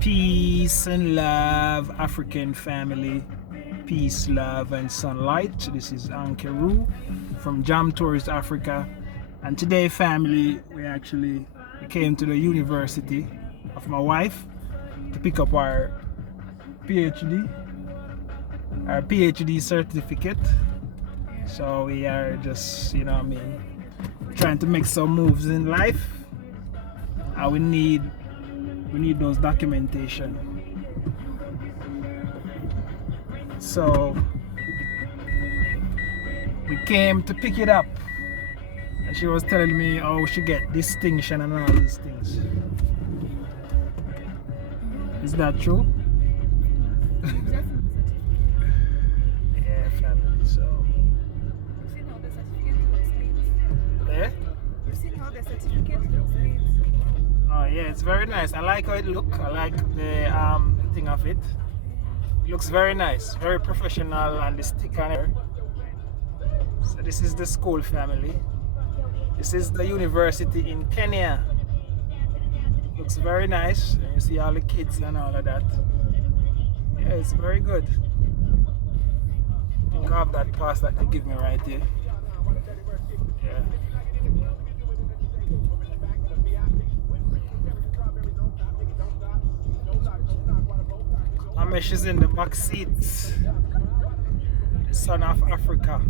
Peace and love, African family. Peace, love, and sunlight. This is Ankeru from Jam Tourist Africa. And today, family, we came to the university of my wife to pick up our PhD certificate. So we are just, trying to make some moves in life. And we need those documentation. So we came to pick it up, and she was telling me how she get distinction and all these things. Is that true? Yeah, family. So yeah. You've seen how the certificate looks. Oh yeah, it's very nice. I like how it looks. I like the thing of it. It looks very nice, very professional, and the sticker on it. So this is the school, family. This is the university in Kenya. Looks very nice. And you see all the kids and all of that. Yeah, it's very good. I think I have that pass that they give me right here. Yeah. Amesh is in the back seat. The son of Africa.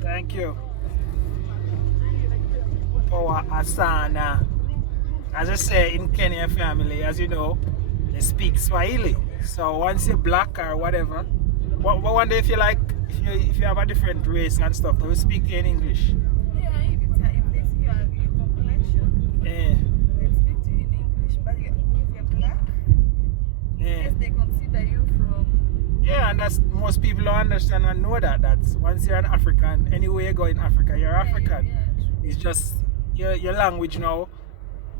Thank you. Power Asana. As I say, in Kenya family, as you know, they speak Swahili. So once you're black or whatever, what wonder if you have a different race and stuff, they will speak to you in English. Yeah, if they see your complexion, Yeah. they'll speak to you in English. But if you're black, Yeah. yes, they consider you from. Yeah, and that's most people don't understand and know that. That's once you're an African, anywhere you go in Africa, you're African. Yeah, true. It's just your language now.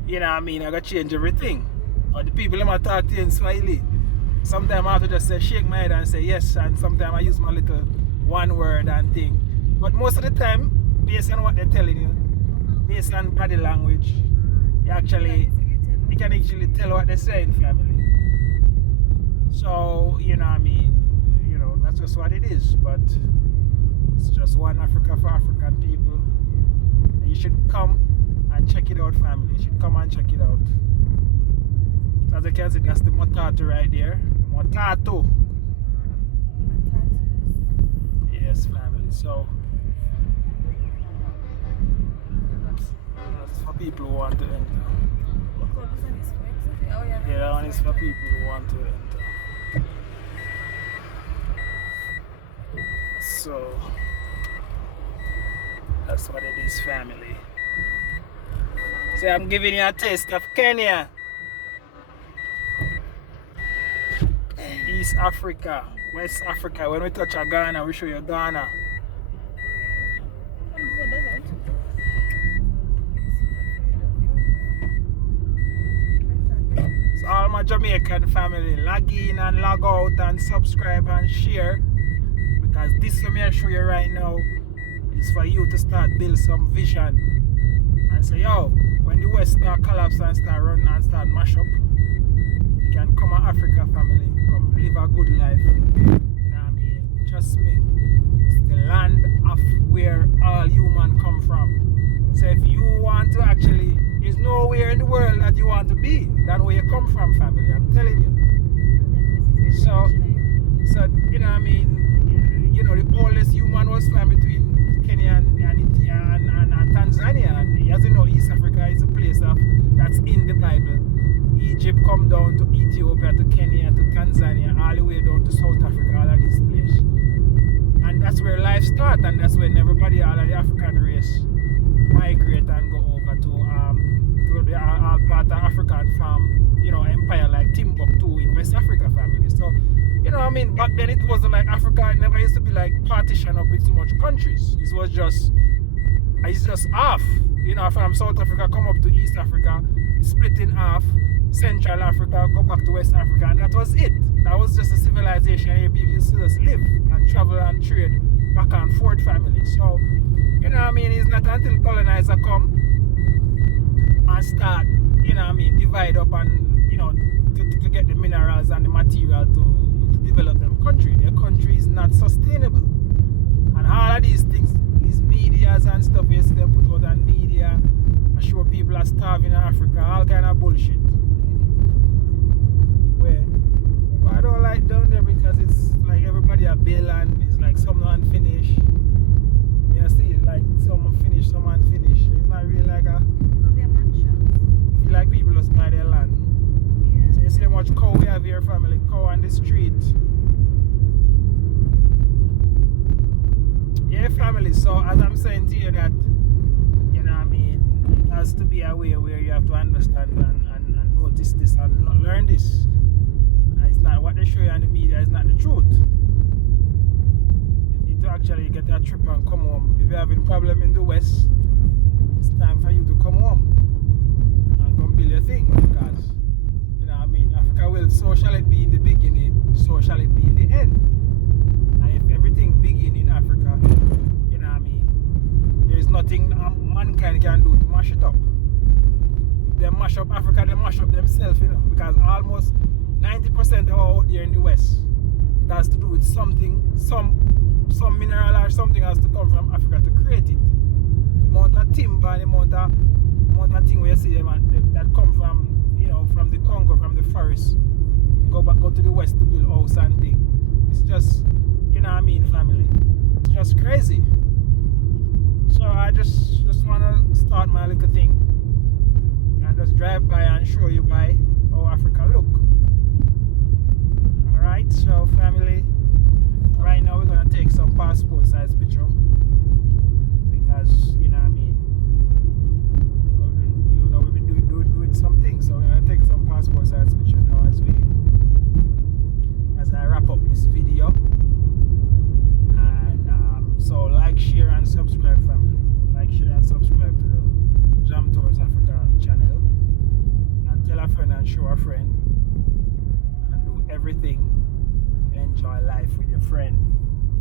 You know what I mean? I got to change everything. But the people who talk to you in Swahili, sometimes I have to just say, shake my head and say yes, and sometimes I use my little one word and thing. But most of the time, based on what they're telling you, based on body language, you can actually tell what they're saying, family. So, you know what I mean? That's just what it is. But it's just one Africa for African people. And you should come and check it out, family. You should come and check it out. So as you can see, that's the Motato right there. Motato. Yes, family. So that's for people who want to enter. Yeah, that one is for people who want to enter. So that's what it is, family. So I'm giving you a taste of Kenya, East Africa, West Africa. When we touch Ghana, we show you Ghana. So all my Jamaican family, log in and log out and subscribe and share, because this one I show you right now is for you to start build some vision and say, yo, when the West start collapse and start run and start mash up, you can come to Africa, family, come live a good life. You know what I mean? Trust me, it's the land of where all human come from. So if you want to actually, there's nowhere in the world that you want to be than where you come from, family. I'm telling you. So you know what I mean? The oldest human was found between Kenya and Tanzania. And as you know, East Africa is a place that's in the Bible. Egypt come down to Ethiopia, to Kenya, to Tanzania, all the way down to South Africa, all of these places. And that's where life starts, and that's when everybody, all of the African race, migrate and go over to the all part of African farm, empire like Timbuktu in West Africa, family. So, I mean, back then it wasn't like Africa. It never used to be like partitioned up with so much countries. It was just half. From South Africa come up to East Africa, it's split in half. Central Africa, go back to West Africa, and that was it. That was just a civilization where people used to just live and travel and trade back and forth family. So, you know what I mean, it's not until colonizer come and start, you know what I mean, divide up and, you know, to get the minerals and the material to develop them country. Their country is not sustainable. And all of these things, these medias and stuff, you see them put out on media, I show people are starving in Africa, all kind of bullshit. Well, I don't like down there because it's like everybody a bill and it's like some unfinished. You see, like some finished, some unfinished. It's not really like a. Their mansions. You feel like people just buy their land. Yeah. So you see how much cow we have here, family. Cow on the street. Yeah, family. So as I'm saying to you that, you know what I mean, it has to be a way where you have to understand and notice this and learn this. It's not what they show you on the media, it's not the truth. You need to actually get a trip and come home. If you're having a problem in the West, it's time for you to come home and come build your thing. Because, you know what I mean, Africa will, so shall it be in the beginning, so shall it be in the end. And if everything begin in Africa, you know what I mean, there is nothing mankind can do to mash it up. If they mash up Africa, they mash up themselves, you know, because almost 90% of out there in the West, it has to do with something, some mineral or something has to come from Africa to create it. The amount of timber and the amount of thing where you see them that come from, you know, from the Congo, from the forest, go to the West to build house and thing. It's just, you know what I mean, family. It's just crazy. So I just want to start my little thing and just drive by and show you by how Africa look. Alright, so family, right now we're gonna take some passport size picture because, you know what I mean, you know, we'll be doing some things, so we're gonna take some passport size picture now as I wrap up this video. And so like, share and subscribe, family. Like, share and subscribe to the Jam Tours Africa channel, and tell a friend and show a friend, and do everything. Enjoy life with your friend.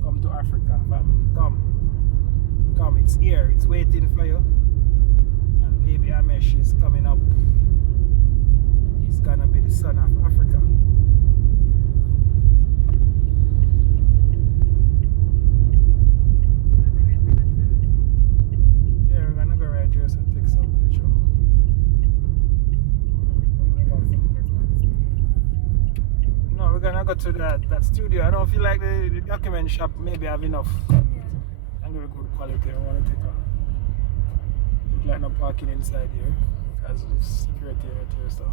Come to Africa, family. Come, it's here, it's waiting for you. And baby Amesh is coming up. He's gonna be the son of Africa. Yeah, we're gonna go right here so take some picture. No, we're gonna go to that studio. I don't feel like the document shop maybe have enough. Yeah. And very good quality. I want to take a like no parking inside here because there's security right here, so.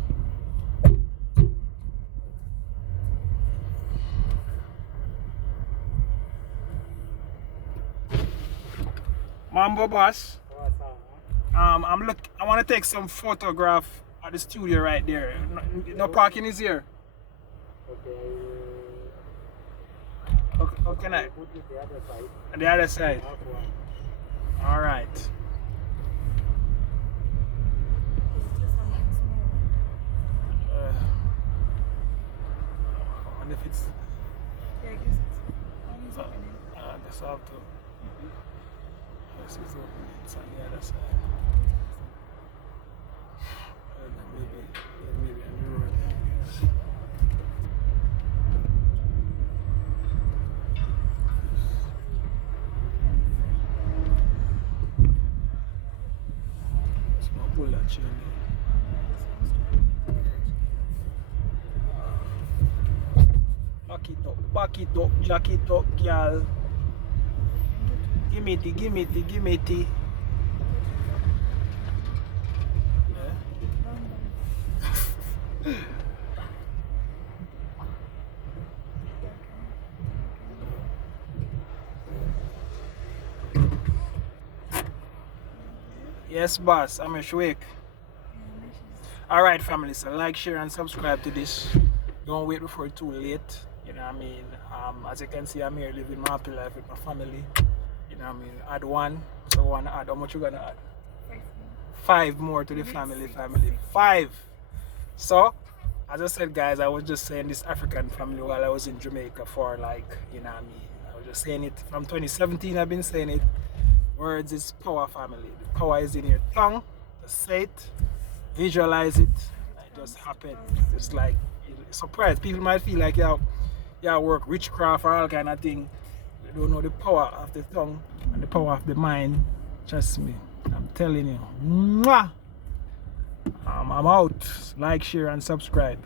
Mambo boss. I want to take some photograph at the studio right there. No parking is here. Okay, how can I? Put it the other side. On the other side. Half one. All right. It's just something small. I wonder if it's. Yeah, I guess it's opening. I guess I have to. Yes, it's open. It's on the other side. Maybe on the road, I guess. Pull that chain there. Back it up, jack it up, girl. Give me tea. Yeah. Yes, boss, I'm a shwake. Alright, family, so like, share, and subscribe to this. Don't wait before it's too late. You know what I mean? As you can see, I'm here living my happy life with my family. You know what I mean? Add one. So, one add. How much you gonna add? 5 more to the family. 5. So, as I said, guys, I was just saying this African family while I was in Jamaica for like, you know what I mean? I was just saying it from 2017, I've been saying it. Words is power, family. The power is in your tongue. Just say it, visualize it, and it just happens. It's like, it's surprised. People might feel like, yeah, work witchcraft or all kind of thing. They don't know the power of the tongue and the power of the mind. Trust me, I'm telling you. Mwah! I'm out. Like, share, and subscribe.